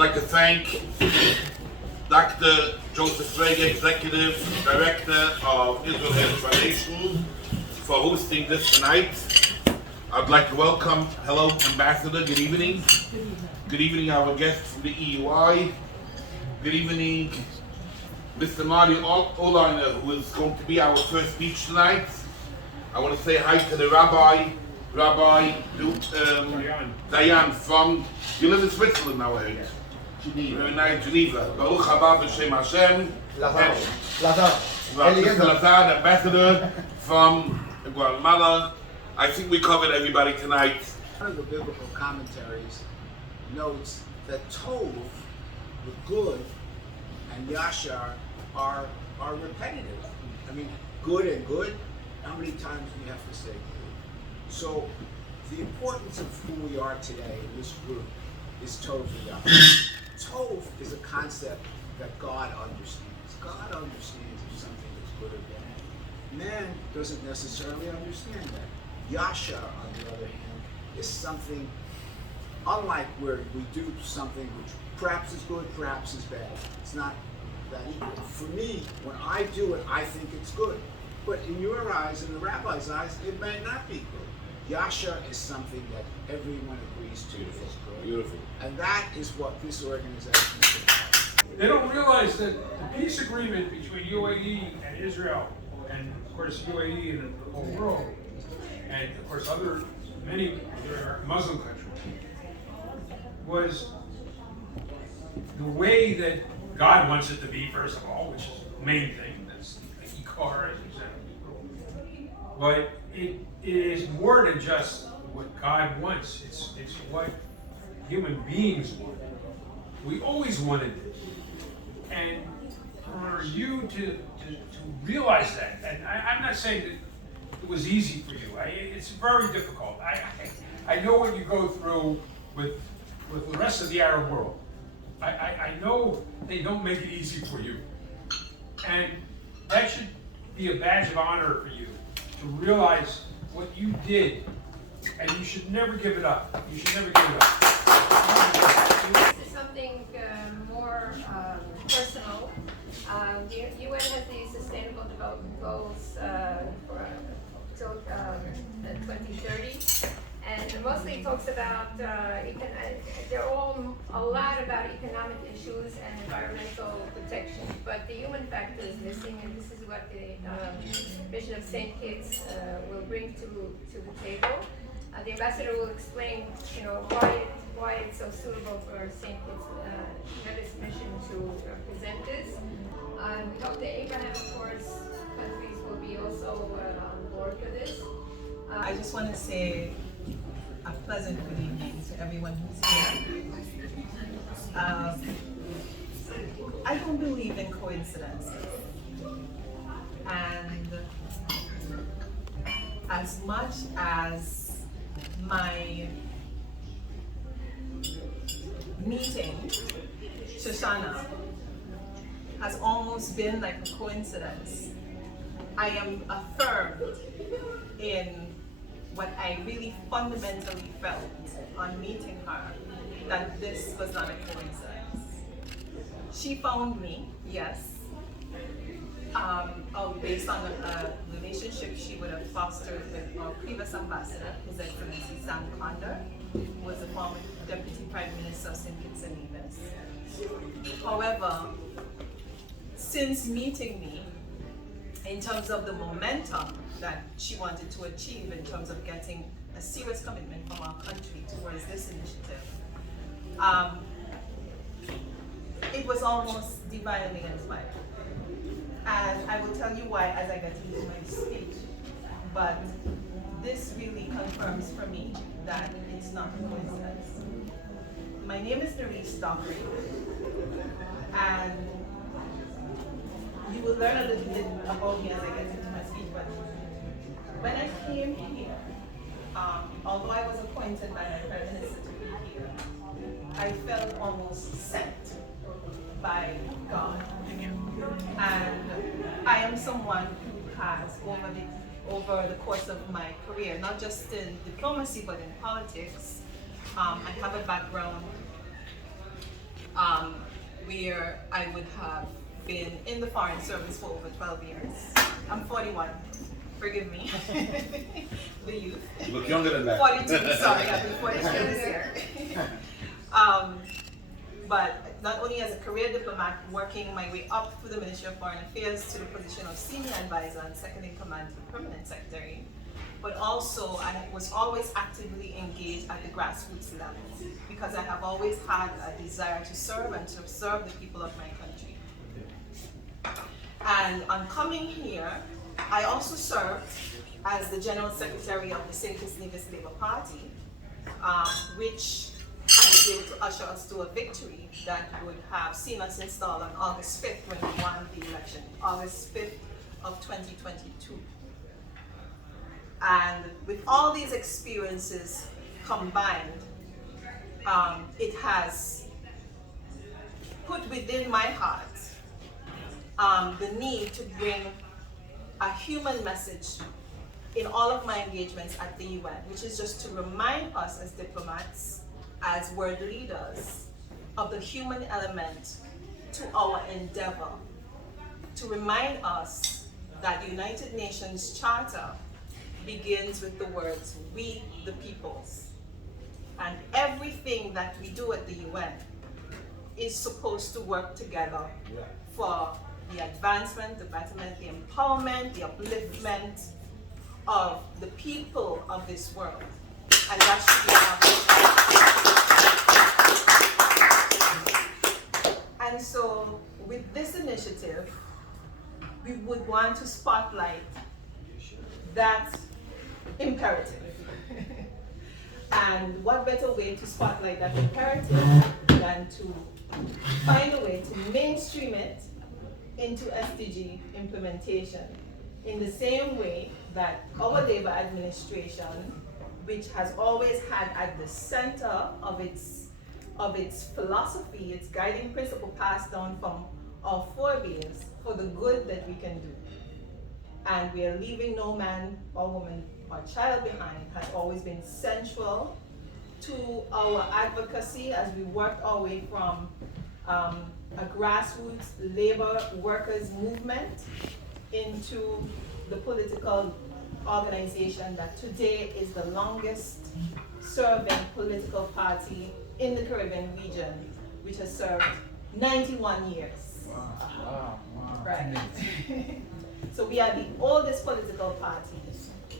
like to thank Dr. Joseph Reagan, Executive Director of InterParliamentary Coalition, for hosting this tonight. I'd like to welcome, hello, Ambassador, good evening. Good evening, our guests from the EUI. Good evening, Mr. Marty Olainer, who is going to be our first speech tonight. I want to say hi to the Rabbi Dayan from, you live in Switzerland now, I heard. Very nice, Geneva. Baruch haba b'shem Hashem. Lazar, the ambassador from Guatemala. I think we covered everybody tonight. One of the biblical commentaries notes that Tov, the good, and Yashar are repetitive. I mean, good and good, how many times do we have to say good? So the importance of who we are today in this group is Tov and Yashar. Tov is a concept that God understands. God understands if something is good or bad. Man doesn't necessarily understand that. Yashar, on the other hand, is something unlike where we do something which perhaps is good, perhaps is bad. It's not that equal. For me, when I do it, I think it's good. But in your eyes, in the rabbi's eyes, it may not be good. Yashar is something that everyone agrees to is good. Beautiful. And that is what this organization is about. They don't realize that the peace agreement between UAE and Israel, and of course UAE and the whole world, and of course many Muslim countries, was the way that God wants it to be, first of all, which is the main thing. That's the Ikar, as you said. But it is more than just what God wants. It's what human beings want. We always wanted it. And for you to realize that, and I'm not saying that it was easy for you. It's very difficult. I know what you go through with the rest of the Arab world. I know they don't make it easy for you. And that should be a badge of honor for you to realize what you did, and you should never give it up. You should never give it up. This is something more personal. The UN has the Sustainable Development Goals till 2030, and mostly it talks about they're all a lot about economic issues and environmental protection, but the human factor is missing, and this is what the Mission of St. Kitts will bring to the table. The ambassador will explain, why it's so suitable for St. Kitts Nevins mission to present this. We hope the Abraham Accords countries will be also on board for this. I just want to say a pleasant good evening to everyone who's here. I don't believe in coincidences. And as much as my meeting, Shoshana, has almost been like a coincidence, I am affirmed in what I really fundamentally felt on meeting her, that this was not a coincidence. She found me, yes, based on a relationship she would have fostered with our previous ambassador, His Excellency Sam Condor, who was the former Deputy Prime Minister of St. Kitts and Nevis. However, since meeting me, in terms of the momentum that she wanted to achieve in terms of getting a serious commitment from our country towards this initiative, it was almost divinely inspired. And I will tell you why as I get into my speech, but this really confirms for me that it's not a coincidence. My name is Nerys, Dockery, and you will learn a little bit about me as I get into my speech, but when I came here, although I was appointed by my Prime Minister to be here, I felt almost sent by God. And I am someone who has, over the course of my career, not just in diplomacy but in politics, I have a background where I would have been in the foreign service for over 12 years. I'm 41, forgive me, the youth. You look younger than that. 42, sorry, I'll be 42 this year. But not only as a career diplomat, working my way up through the Ministry of Foreign Affairs to the position of senior advisor and second in command to the permanent secretary, but also I was always actively engaged at the grassroots level because I have always had a desire to serve and to serve the people of my country. And on coming here, I also served as the General Secretary of the St. Kitts Nevis Labour Party, which I was able to usher us to a victory that would have seen us installed on August 5th when we won the election, August 5th of 2022. And with all these experiences combined, it has put within my heart the need to bring a human message in all of my engagements at the UN, which is just to remind us as diplomats, as world leaders, of the human element to our endeavor, to remind us that the United Nations Charter begins with the words, we the peoples. And everything that we do at the UN is supposed to work together for the advancement, the betterment, the empowerment, the upliftment of the people of this world. And that should be our And so with this initiative, we would want to spotlight that imperative. And what better way to spotlight that imperative than to find a way to mainstream it into SDG implementation in the same way that our labor administration, which has always had at the center of its philosophy, its guiding principle passed down from our forebears for the good that we can do. And we are leaving no man or woman or child behind has always been central to our advocacy as we worked our way from a grassroots labor workers movement into the political organization that today is the longest serving political party in the Caribbean region, which has served 91 years. Wow. Right. So we are the oldest political party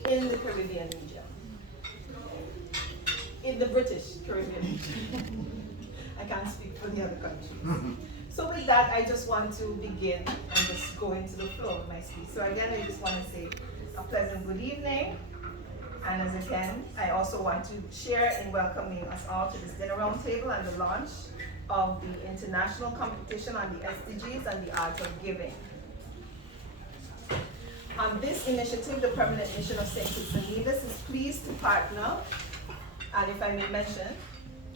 in the Caribbean region, in the British Caribbean region. I can't speak for the other countries. So with that, I just want to begin and just go into the flow of my speech. So again, I just want to say a pleasant good evening. And as again, I also want to share in welcoming us all to this dinner roundtable and the launch of the international competition on the SDGs and the art of giving. On this initiative, the Permanent Mission of St. Kitts and Nevis is pleased to partner, and if I may mention,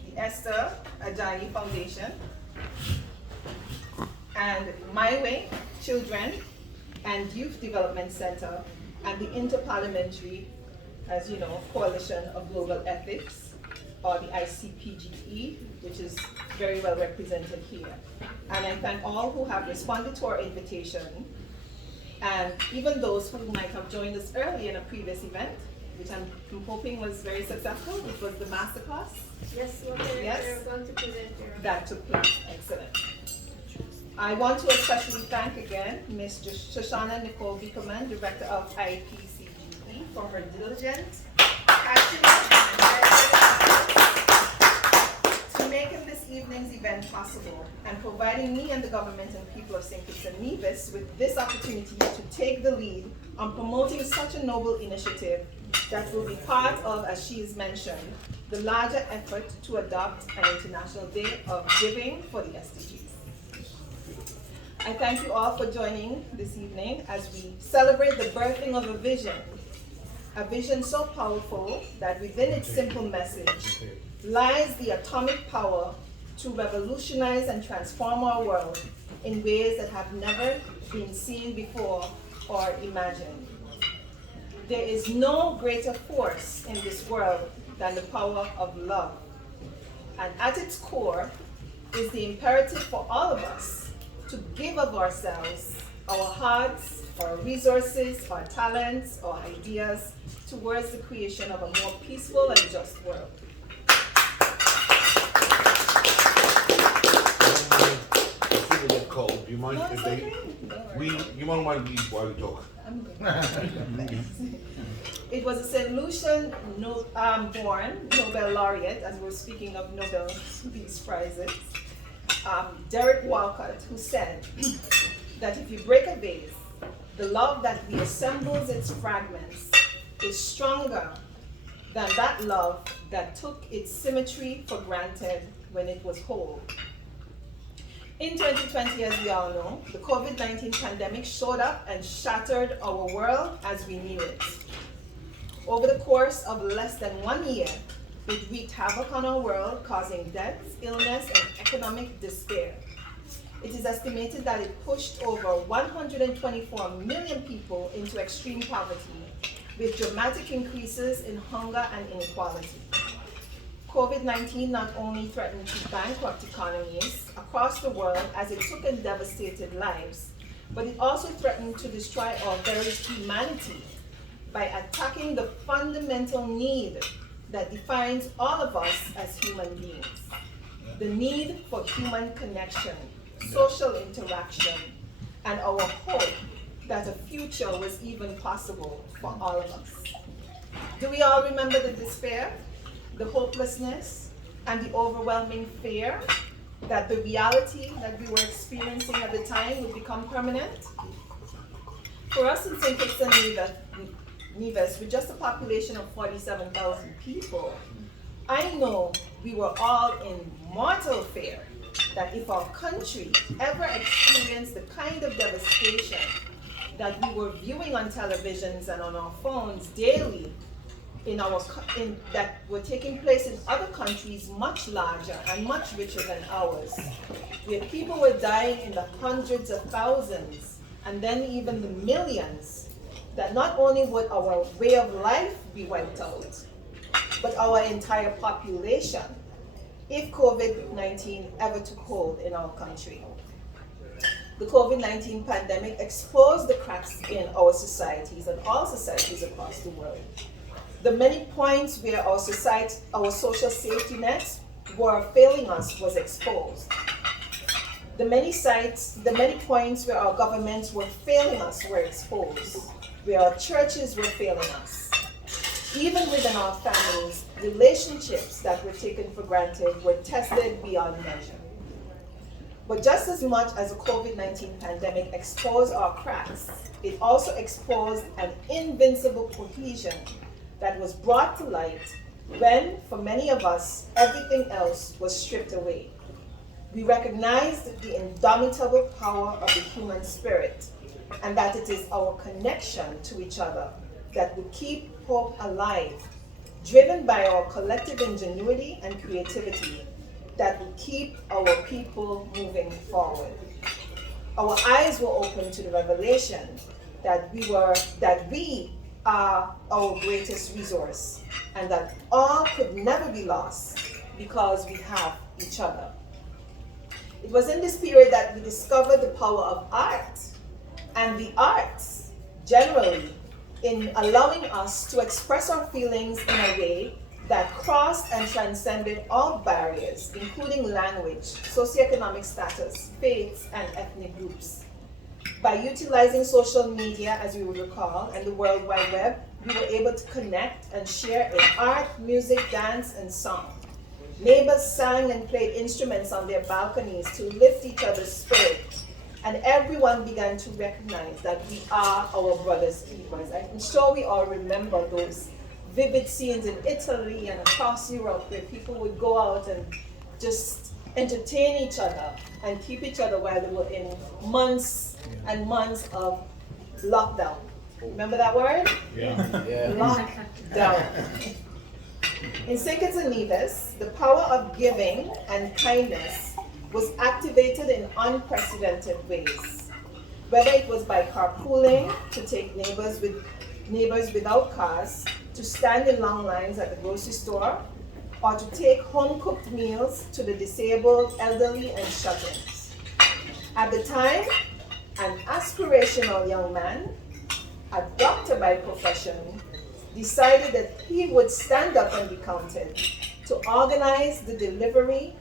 the Esther Ajayi Foundation, and My Way Children and Youth Development Center, and the InterParliamentary, as you know, Coalition of Global Ethics, or the ICPGE, which is very well represented here. And I thank all who have responded to our invitation, and even those who might have joined us early in a previous event, which I'm hoping was very successful, which was the masterclass. Yes, well, they're going to present their... That took place. Excellent. I want to especially thank again Ms. Shoshana Nicole Bickerman, Director of IPCGE, for her diligent, passionate, to making this evening's event possible and providing me and the government and people of St. Kitts and Nevis with this opportunity to take the lead on promoting such a noble initiative that will be part of, as she has mentioned, the larger effort to adopt an International Day of Giving for the SDGs. I thank you all for joining this evening as we celebrate the birthing of a vision so powerful that within its simple message lies the atomic power to revolutionize and transform our world in ways that have never been seen before or imagined. There is no greater force in this world than the power of love. And at its core, is the imperative for all of us to give of ourselves, our hearts, our resources, our talents, our ideas towards the creation of a more peaceful and just world. Before we get cold, do you mind No, if it's they okay. Don't worry. you won't mind me while we talk? I'm good. It was a St. Lucian born Nobel laureate, as we're speaking of Nobel Peace Prizes, Derek Walcott, who said that if you break a vase, the love that reassembles its fragments is stronger than that love that took its symmetry for granted when it was whole. In 2020, as we all know, the COVID-19 pandemic showed up and shattered our world as we knew it. Over the course of less than 1 year, it wreaked havoc on our world, causing deaths, illness, and economic despair. It is estimated that it pushed over 124 million people into extreme poverty, with dramatic increases in hunger and inequality. COVID-19 not only threatened to bankrupt economies across the world as it took and devastated lives, but it also threatened to destroy our very humanity by attacking the fundamental need that defines all of us as human beings. The need for human connection, social interaction, and our hope that a future was even possible for all of us. Do we all remember the despair, the hopelessness, and the overwhelming fear that the reality that we were experiencing at the time would become permanent? For us in St. Kitts and Nevis, with just a population of 47,000 people, I know we were all in mortal fear that if our country ever experienced the kind of devastation that we were viewing on televisions and on our phones daily that were taking place in other countries much larger and much richer than ours, where people were dying in the hundreds of thousands and then even the millions, that not only would our way of life be wiped out, but our entire population, if COVID-19 ever took hold in our country. The COVID-19 pandemic exposed the cracks in our societies and all societies across the world. The many points where our social safety nets were failing us was exposed. The many points where our governments were failing us were exposed, where our churches were failing us. Even within our families, relationships that were taken for granted were tested beyond measure. But just as much as the COVID-19 pandemic exposed our cracks, it also exposed an invincible cohesion that was brought to light when, for many of us, everything else was stripped away. We recognized the indomitable power of the human spirit, and that it is our connection to each other that would keep hope alive, driven by our collective ingenuity and creativity that would keep our people moving forward. Our eyes were open to the revelation that we are our greatest resource, and that all could never be lost because we have each other. It was in this period that we discovered the power of art and the arts generally in allowing us to express our feelings in a way that crossed and transcended all barriers, including language, socioeconomic status, faiths, and ethnic groups. By utilizing social media, as we would recall, and the World Wide Web, we were able to connect and share in art, music, dance, and song. Neighbors sang and played instruments on their balconies to lift each other's spirit, and everyone began to recognize that we are our brother's keepers. I'm sure we all remember those vivid scenes in Italy and across Europe where people would go out and just entertain each other and keep each other while they were in months and months of lockdown. Remember that word? Yeah. Lockdown. In St. Kitts and Nevis, the power of giving and kindness was activated in unprecedented ways. Whether it was by carpooling to take neighbors without cars to stand in long lines at the grocery store, or to take home-cooked meals to the disabled, elderly, and shut-ins. At the time, an aspirational young man, a doctor by profession, decided that he would stand up and be counted to organize the delivery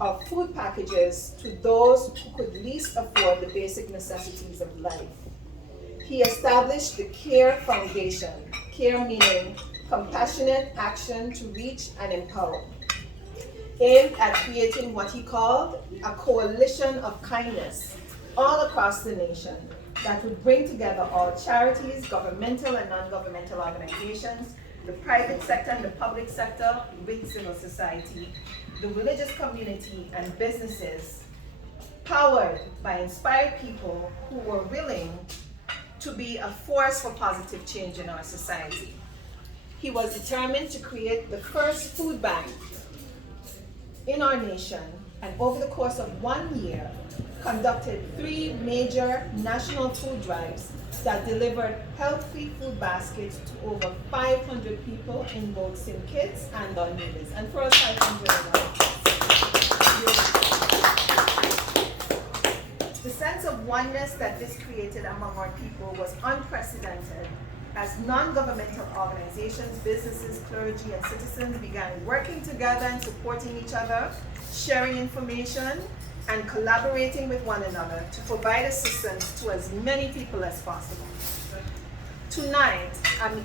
of food packages to those who could least afford the basic necessities of life. He established the CARE Foundation, CARE meaning compassionate action to reach and empower, aimed at creating what he called a coalition of kindness all across the nation that would bring together all charities, governmental and non-governmental organizations, the private sector and the public sector with civil society, the religious community and businesses, powered by inspired people who were willing to be a force for positive change in our society. He was determined to create the first food bank in our nation, and over the course of 1 year, conducted 3 major national food drives that delivered healthy food baskets to over 500 people in both St. Kitts and on Nevins. And for us, 500 The sense of oneness that this created among our people was unprecedented as non-governmental organizations, businesses, clergy, and citizens began working together and supporting each other, sharing information, and collaborating with one another to provide assistance to as many people as possible. Tonight, I'm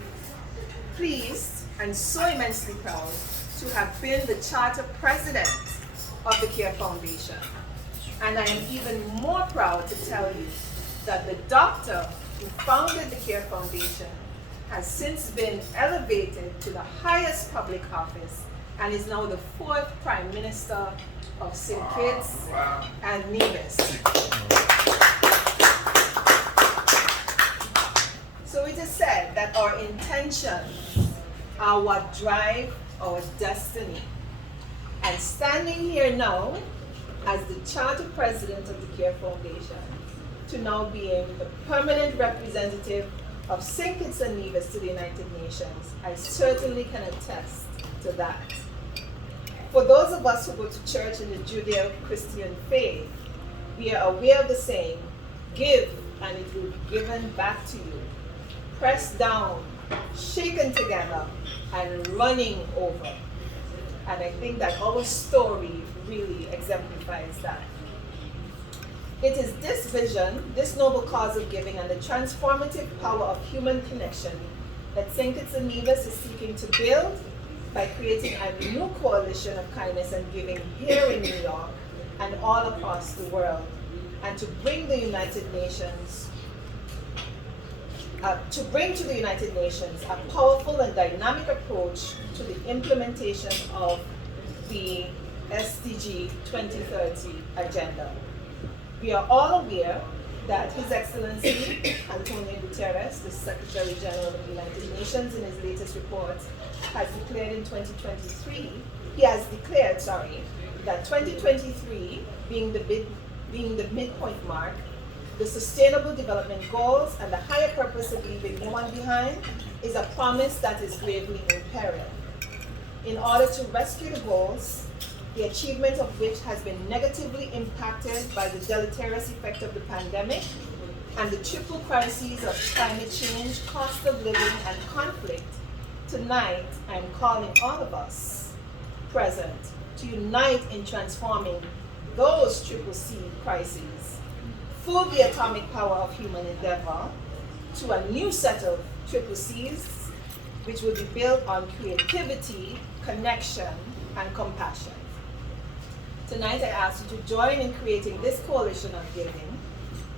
pleased and so immensely proud to have been the charter president of the CARE Foundation. And I am even more proud to tell you that the doctor who founded the CARE Foundation has since been elevated to the highest public office and is now the 4th Prime Minister of St. Kitts and Nevins. So it is said that our intentions are what drive our destiny. And standing here now as the charter president of the CARE Foundation, to now being the permanent representative of St. Kitts and Nevins to the United Nations, I certainly can attest to that. For those of us who go to church in the Judeo-Christian faith, we are aware of the saying, give and it will be given back to you. Pressed down, shaken together, and running over. And I think that our story really exemplifies that. It is this vision, this noble cause of giving, and the transformative power of human connection that St. Kitts and Nevins is seeking to build by creating a new coalition of kindness and giving here in New York and all across the world, and to bring the United Nations, to the United Nations a powerful and dynamic approach to the implementation of the SDG 2030 agenda. We are all aware that His Excellency Antonio Guterres, the Secretary General of the United Nations, in his latest report, has declared in 2023, that 2023 being the midpoint mark, the Sustainable Development Goals and the higher purpose of leaving no one behind is a promise that is gravely in peril. In order to rescue the goals, the achievement of which has been negatively impacted by the deleterious effect of the pandemic and the triple crises of climate change, cost of living, and conflict, tonight I'm calling all of us present to unite in transforming those triple C crises, full the atomic power of human endeavor, to a new set of triple C's, which will be built on creativity, connection, and compassion. Tonight I ask you to join in creating this coalition of giving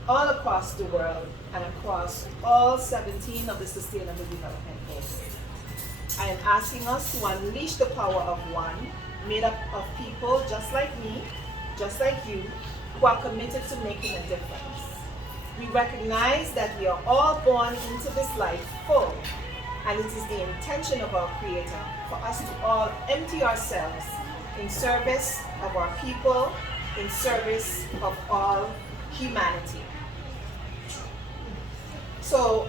all across the world and across all 17 of the Sustainable Development Goals. I am asking us to unleash the power of one, made up of people just like me, just like you, who are committed to making a difference. We recognize that we are all born into this life full, and it is the intention of our Creator for us to all empty ourselves in service of our people, in service of all humanity. So,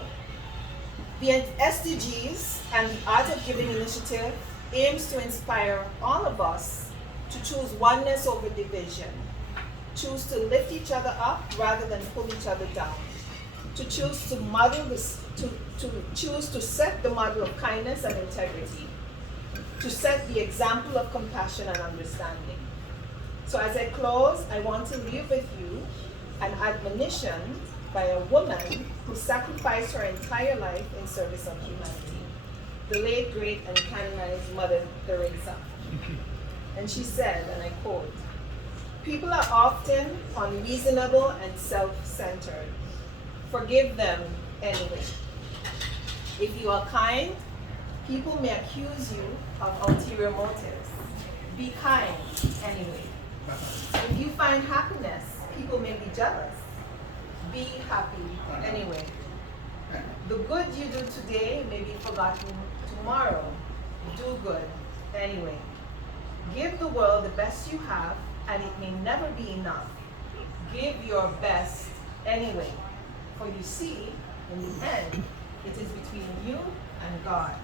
the SDGs and the Art of Giving initiative aims to inspire all of us to choose oneness over division, choose to lift each other up rather than pull each other down, to choose to model this, to choose to set the model of kindness and integrity, to set the example of compassion and understanding. So as I close, I want to leave with you an admonition by a woman who sacrificed her entire life in service of humanity, the late, great, and canonized Mother Teresa. And she said, and I quote, "People are often unreasonable and self-centered. Forgive them anyway. If you are kind, people may accuse you of ulterior motives. Be kind anyway. If you find happiness, people may be jealous. Be happy anyway. The good you do today may be forgotten tomorrow. Do good anyway. Give the world the best you have, and it may never be enough. Give your best anyway. For you see, in the end, it is between you and God.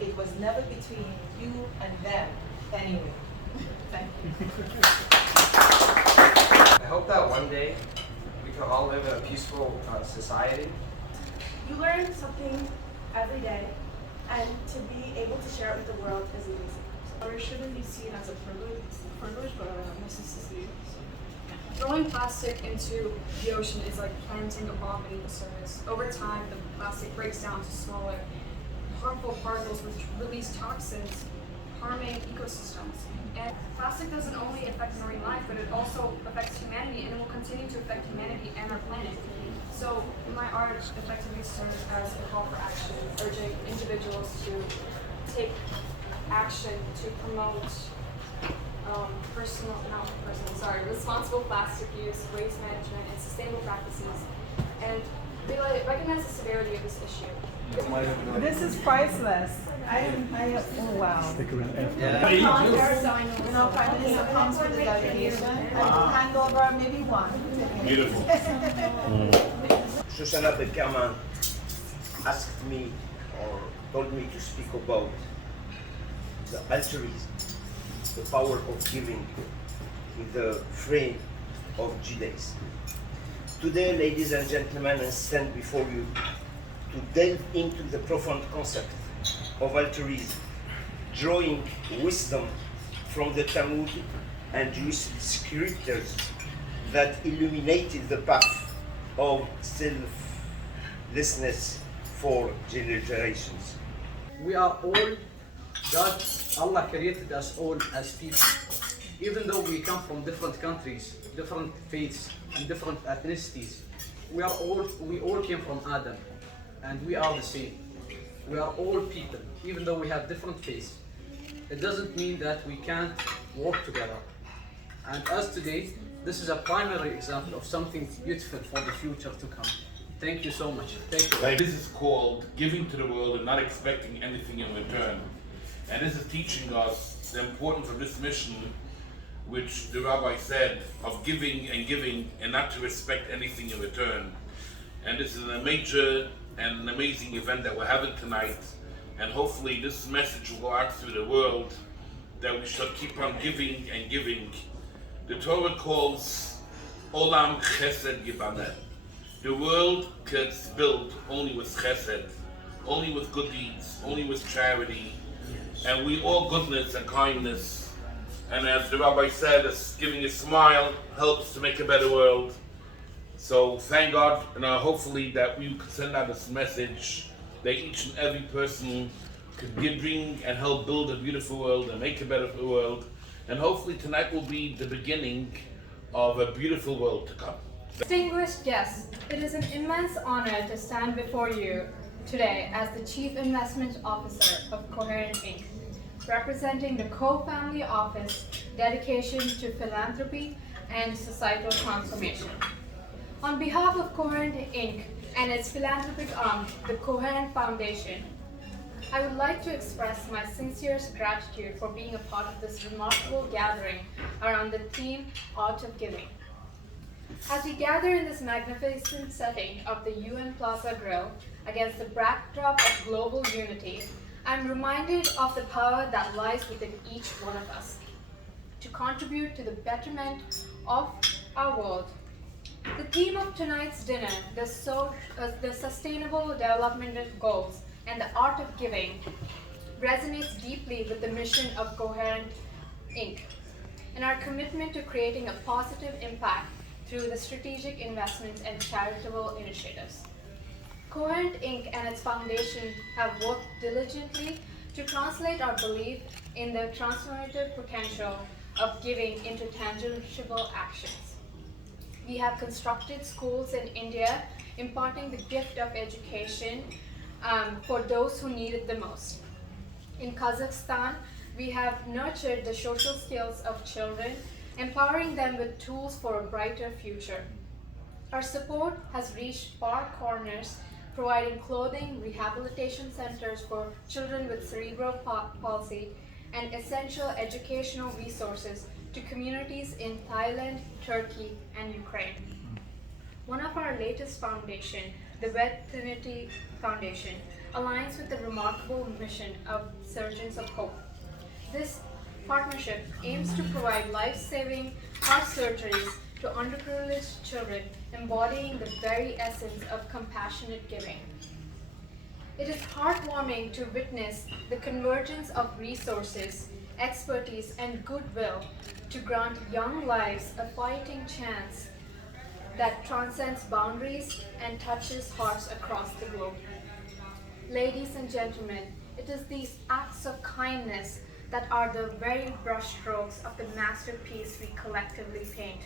It was never between you and them anyway." Thank you. I hope that one day we can all live in a peaceful society. You learn something every day, and to be able to share it with the world is amazing. Or it shouldn't be seen as a privilege, but a necessity. Throwing plastic into the ocean is like planting a bomb beneath the surface. Over time, the plastic breaks down to smaller, harmful particles which release toxins, harming ecosystems. And plastic doesn't only affect marine life, but it also affects humanity, and it will continue to affect humanity and our planet. So my art effectively serves as a call for action, urging individuals to take action to promote responsible plastic use, waste management, and sustainable practices, and recognize the severity of this issue. This is priceless. Oh wow. Yeah. You know, Prime Minister comes with the delegation, and we'll hand over maybe one. Beautiful. Shoshana Beckerman asked me or told me to speak about the altruism, the power of giving in the frame of G-Days. Today, ladies and gentlemen, I stand before you to delve into the profound concept of altruism, drawing wisdom from the Talmud and Jewish scriptures that illuminated the path of selflessness for generations. We are all, Allah created us all as people. Even though we come from different countries, different faiths, and different ethnicities, we all came from Adam, and we are the same. We are all people, even though we have different faiths. It doesn't mean that we can't work together. And as today, this is a primary example of something beautiful for the future to come. Thank you so much. Thank you. This is called giving to the world and not expecting anything in return. And this is teaching us the importance of this mission, which the rabbi said, of giving and not to expect anything in return. And this is a major and an amazing event that we're having tonight. And hopefully this message will go out through the world that we should keep on giving and giving. The Torah calls Olam Chesed Yibaneh. The world gets built only with chesed, only with good deeds, only with charity, and we all goodness and kindness. And as the rabbi said, giving a smile helps to make a better world. So thank God, and hopefully that we could send out this message that each and every person could bring and help build a beautiful world and make a better world. And hopefully tonight will be the beginning of a beautiful world to come. Distinguished guests, it is an immense honor to stand before you today as the Chief Investment Officer of Coherent Inc., representing the Co-Family Office dedication to philanthropy and societal transformation. On behalf of Coherent Inc. and its philanthropic arm, the Coherent Foundation, I would like to express my sincerest gratitude for being a part of this remarkable gathering around the theme Art of Giving. As we gather in this magnificent setting of the UN Plaza Grill against the backdrop of global unity, I'm reminded of the power that lies within each one of us to contribute to the betterment of our world. The theme of tonight's dinner, the Sustainable Development Goals and the Art of Giving, resonates deeply with the mission of Coherent Inc. and our commitment to creating a positive impact through the strategic investments and charitable initiatives. Coherent Inc. and its foundation have worked diligently to translate our belief in the transformative potential of giving into tangible actions. We have constructed schools in India, imparting the gift of education for those who need it the most. In Kazakhstan, we have nurtured the social skills of children, empowering them with tools for a brighter future. Our support has reached far corners, providing clothing, rehabilitation centers for children with cerebral palsy, and essential educational resources to communities in Thailand, Turkey, and Ukraine. One of our latest foundation, the Red Trinity Foundation, aligns with the remarkable mission of Surgeons of Hope. This partnership aims to provide life-saving heart surgeries to underprivileged children, embodying the very essence of compassionate giving. It is heartwarming to witness the convergence of resources, expertise, and goodwill to grant young lives a fighting chance that transcends boundaries and touches hearts across the globe. Ladies and gentlemen, it is these acts of kindness that are the very brushstrokes of the masterpiece we collectively paint.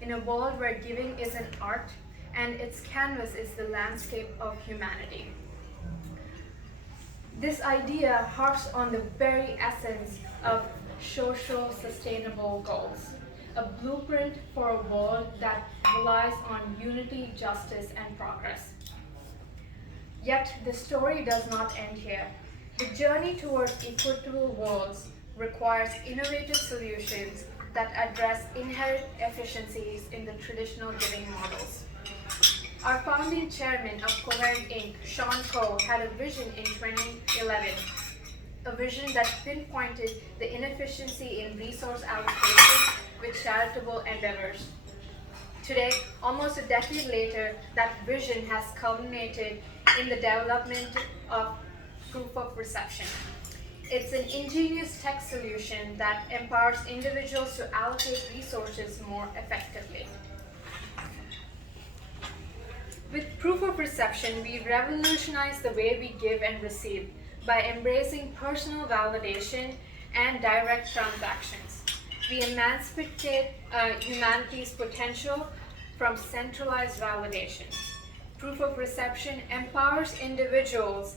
In a world where giving is an art and its canvas is the landscape of humanity. This idea harps on the very essence of social sustainable goals, a blueprint for a world that relies on unity, justice, and progress. Yet the story does not end here. The journey towards equitable worlds requires innovative solutions that address inherent efficiencies in the traditional giving models. Our founding chairman of Coherent Inc., Sean Coe, had a vision in 2011, a vision that pinpointed the inefficiency in resource allocation with charitable endeavors. Today, almost a decade later, that vision has culminated in the development of proof of reception. It's an ingenious tech solution that empowers individuals to allocate resources more effectively. With proof of reception, we revolutionize the way we give and receive by embracing personal validation and direct transactions. We emancipate humanity's potential from centralized validation. Proof of reception empowers individuals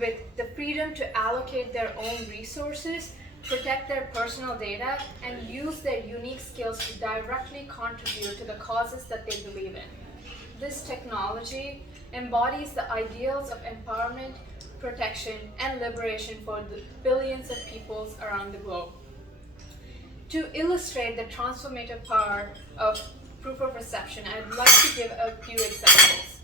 with the freedom to allocate their own resources, protect their personal data, and use their unique skills to directly contribute to the causes that they believe in. This technology embodies the ideals of empowerment, protection, and liberation for the billions of peoples around the globe. To illustrate the transformative power of proof of reception, I'd like to give a few examples.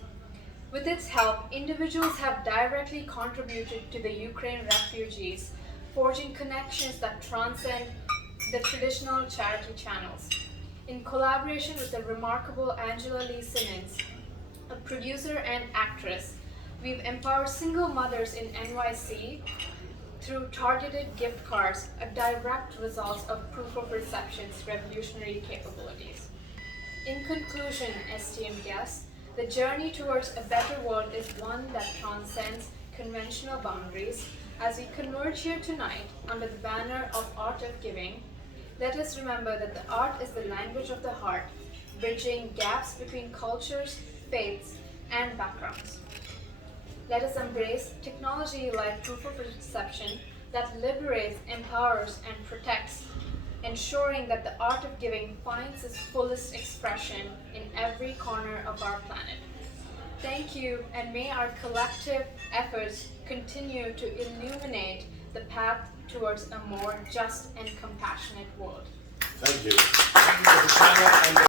With its help, individuals have directly contributed to the Ukraine refugees, forging connections that transcend the traditional charity channels. In collaboration with the remarkable Angela Lee Simmons, a producer and actress, we've empowered single mothers in NYC through targeted gift cards, a direct result of proof of reception's revolutionary capabilities. In conclusion, esteemed guests, the journey towards a better world is one that transcends conventional boundaries. As we converge here tonight under the banner of Art of Giving, let us remember that the art is the language of the heart, bridging gaps between cultures, faiths, and backgrounds. Let us embrace technology like proof of reception that liberates, empowers, and protects, ensuring that the art of giving finds its fullest expression in every corner of our planet. Thank you, and may our collective efforts continue to illuminate the path towards a more just and compassionate world. Thank you.